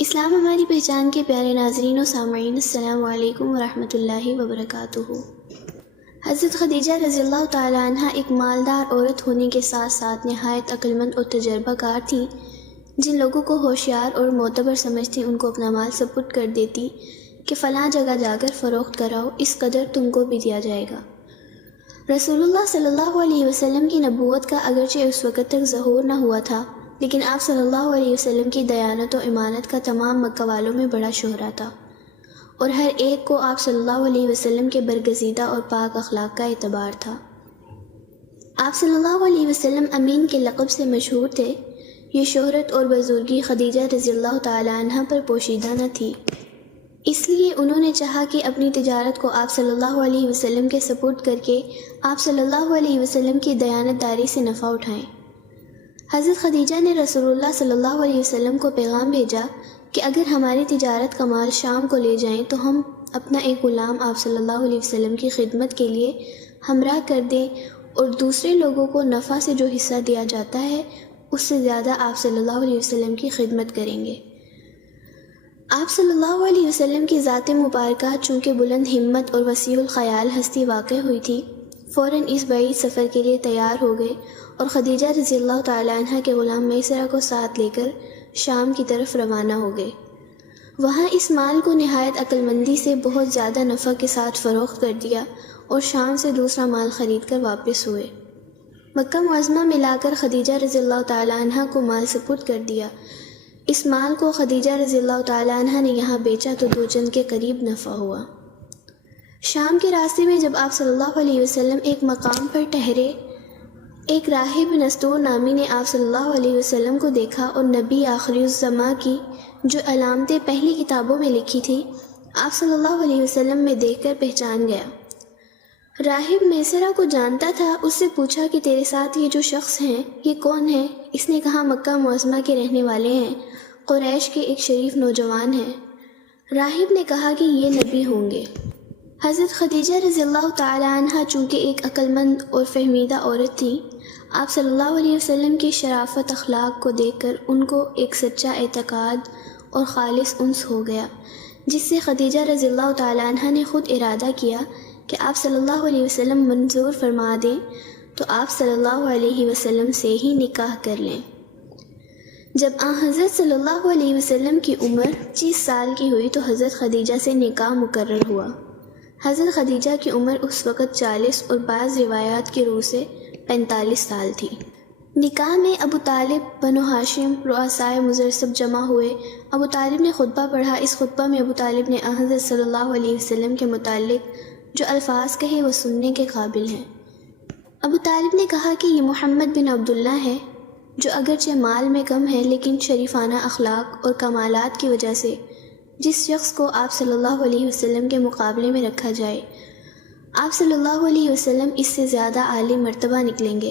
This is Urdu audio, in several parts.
اسلام ہماری پہچان کے پیارے ناظرین و سامعین، السلام علیکم ورحمۃ اللہ وبرکاتہ۔ حضرت خدیجہ رضی اللہ تعالیٰ عنہ ایک مالدار عورت ہونے کے ساتھ ساتھ نہایت عقلمند اور تجربہ کار تھیں۔ جن لوگوں کو ہوشیار اور معتبر سمجھتی ان کو اپنا مال سپرد کر دیتی کہ فلاں جگہ جا کر فروخت کراؤ، اس قدر تم کو بھی دیا جائے گا۔ رسول اللہ صلی اللہ علیہ وسلم کی نبوت کا اگرچہ اس وقت تک ظہور نہ ہوا تھا، لیکن آپ صلی اللہ علیہ وسلم کی دیانت و امانت کا تمام مکہ والوں میں بڑا شہرہ تھا، اور ہر ایک کو آپ صلی اللہ علیہ وسلم کے برگزیدہ اور پاک اخلاق کا اعتبار تھا۔ آپ صلی اللہ علیہ وسلم امین کے لقب سے مشہور تھے۔ یہ شہرت اور بزرگی خدیجہ رضی اللہ تعالی عنہ پر پوشیدہ نہ تھی، اس لیے انہوں نے چاہا کہ اپنی تجارت کو آپ صلی اللہ علیہ وسلم کے سپرد کر کے آپ صلی اللہ علیہ وسلم کی دیانت داری سے نفع اٹھائیں۔ حضرت خدیجہ نے رسول اللہ صلی اللہ علیہ وسلم کو پیغام بھیجا کہ اگر ہماری تجارت کا مال شام کو لے جائیں تو ہم اپنا ایک غلام آپ صلی اللہ علیہ وسلم کی خدمت کے لیے ہمراہ کر دیں، اور دوسرے لوگوں کو نفع سے جو حصہ دیا جاتا ہے اس سے زیادہ آپ صلی اللہ علیہ وسلم کی خدمت کریں گے۔ آپ صلی اللہ علیہ وسلم کی ذات مبارکہ چونکہ بلند ہمت اور وسیع الخیال ہستی واقع ہوئی تھی، فوراً اس بعید سفر کے لیے تیار ہو گئے اور خدیجہ رضی اللہ تعالی عنہ کے غلام میسرہ کو ساتھ لے کر شام کی طرف روانہ ہو گئے۔ وہاں اس مال کو نہایت عقلمندی سے بہت زیادہ نفع کے ساتھ فروخت کر دیا اور شام سے دوسرا مال خرید کر واپس ہوئے۔ مکہ معظمہ میں لا کر خدیجہ رضی اللہ تعالی عنہ کو مال سپرد کر دیا۔ اس مال کو خدیجہ رضی اللہ تعالی عنہ نے یہاں بیچا تو 2 چند کے قریب نفع ہوا۔ شام کے راستے میں جب آپ صلی اللہ علیہ وسلم ایک مقام پر ٹھہرے، ایک راہب نستور نامی نے آپ صلی اللہ علیہ وسلم کو دیکھا اور نبی آخری الزماں کی جو علامتیں پہلی کتابوں میں لکھی تھی آپ صلی اللہ علیہ وسلم میں دیکھ کر پہچان گیا۔ راہب میسرہ کو جانتا تھا، اس سے پوچھا کہ تیرے ساتھ یہ جو شخص ہیں یہ کون ہیں؟ اس نے کہا مکہ معظمہ کے رہنے والے ہیں، قریش کے ایک شریف نوجوان ہیں۔ راہب نے کہا کہ یہ نبی ہوں گے۔ حضرت خدیجہ رضی اللہ تعالی عنہ چونکہ ایک عقلمند اور فہمیدہ عورت تھیں، آپ صلی اللہ علیہ وسلم کی شرافت اخلاق کو دیکھ کر ان کو ایک سچا اعتقاد اور خالص انس ہو گیا، جس سے خدیجہ رضی اللہ تعالی عنہ نے خود ارادہ کیا کہ آپ صلی اللہ علیہ وسلم منظور فرما دیں تو آپ صلی اللہ علیہ وسلم سے ہی نکاح کر لیں۔ جب حضرت صلی اللہ علیہ وسلم کی عمر 25 سال کی ہوئی تو حضرت خدیجہ سے نکاح مقرر ہوا۔ حضرت خدیجہ کی عمر اس وقت 40 اور بعض روایات کی روح سے 45 سال تھی۔ نکاح میں ابو طالب، بنو ہاشم، رؤسائے مضر سب جمع ہوئے۔ ابو طالب نے خطبہ پڑھا۔ اس خطبہ میں ابو طالب نے حضرت صلی اللہ علیہ وسلم کے متعلق جو الفاظ کہے وہ سننے کے قابل ہیں۔ ابو طالب نے کہا کہ یہ محمد بن عبداللہ ہے، جو اگرچہ مال میں کم ہے لیکن شریفانہ اخلاق اور کمالات کی وجہ سے جس شخص کو آپ صلی اللہ علیہ وسلم کے مقابلے میں رکھا جائے، آپ صلی اللہ علیہ وسلم اس سے زیادہ عالی مرتبہ نکلیں گے،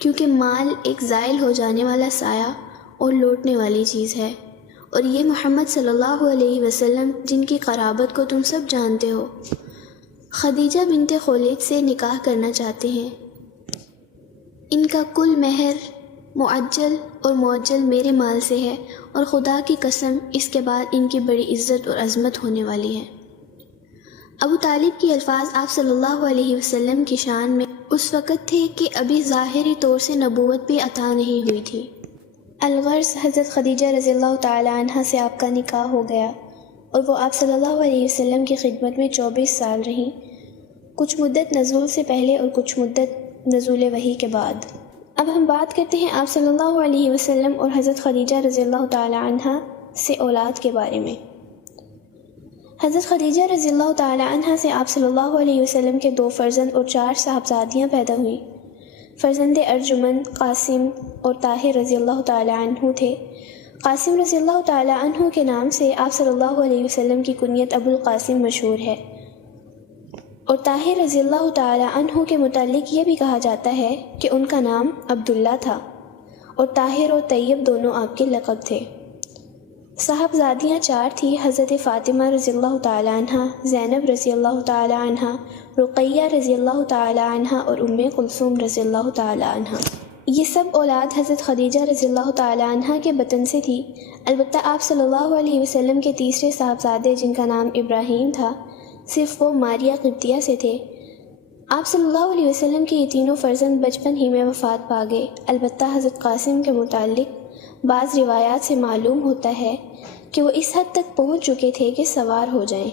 کیونکہ مال ایک زائل ہو جانے والا سایہ اور لوٹنے والی چیز ہے، اور یہ محمد صلی اللہ علیہ وسلم جن کی قرابت کو تم سب جانتے ہو، خدیجہ بنت خولید سے نکاح کرنا چاہتے ہیں۔ ان کا کل مہر معجل اور معجل میرے مال سے ہے، اور خدا کی قسم اس کے بعد ان کی بڑی عزت اور عظمت ہونے والی ہے۔ ابو طالب کی الفاظ آپ صلی اللہ علیہ وسلم کی شان میں اس وقت تھے کہ ابھی ظاہری طور سے نبوت بھی عطا نہیں ہوئی تھی۔ الغرض حضرت خدیجہ رضی اللہ تعالی عنہ سے آپ کا نکاح ہو گیا، اور وہ آپ صلی اللہ علیہ وسلم کی خدمت میں 24 سال رہیں، کچھ مدت نزول سے پہلے اور کچھ مدت نزول وحی کے بعد۔ اب ہم بات کرتے ہیں آپ صلی اللہ علیہ وسلم اور حضرت خدیجہ رضی اللہ تعالی عنہ سے اولاد کے بارے میں۔ حضرت خدیجہ رضی اللہ تعالی عنہ سے آپ صلی اللہ علیہ وسلم کے 2 فرزند اور 4 صاحبزادیاں پیدا ہوئیں۔ فرزند ارجمند قاسم اور طاہر رضی اللہ تعالی عنہ تھے۔ قاسم رضی اللہ تعالی عنہ کے نام سے آپ صلی اللہ علیہ وسلم کی کنیت ابو القاسم مشہور ہے، اور طاہر رضی اللہ تعالی عنہ کے متعلق یہ بھی کہا جاتا ہے کہ ان کا نام عبداللہ تھا، اور طاہر اور طیب دونوں آپ کے لقب تھے۔ صاحبزادیاں 4 تھیں، حضرت فاطمہ رضی اللہ تعالی عنہ، زینب رضی اللہ تعالی عنہ، رقیہ رضی اللہ تعالی عنہ اور ام کلثوم رضی اللہ تعالی عنہ۔ یہ سب اولاد حضرت خدیجہ رضی اللہ تعالیٰ عنہ کے بطن سے تھی، البتہ آپ صلی اللہ علیہ وسلم کے تیسرے صاحبزادے جن کا نام ابراہیم تھا، صرف وہ ماریہ قبطیہ سے تھے۔ آپ صلی اللہ علیہ وسلم کے یہ تینوں فرزند بچپن ہی میں وفات پا گئے، البتہ حضرت قاسم کے متعلق بعض روایات سے معلوم ہوتا ہے کہ وہ اس حد تک پہنچ چکے تھے کہ سوار ہو جائیں۔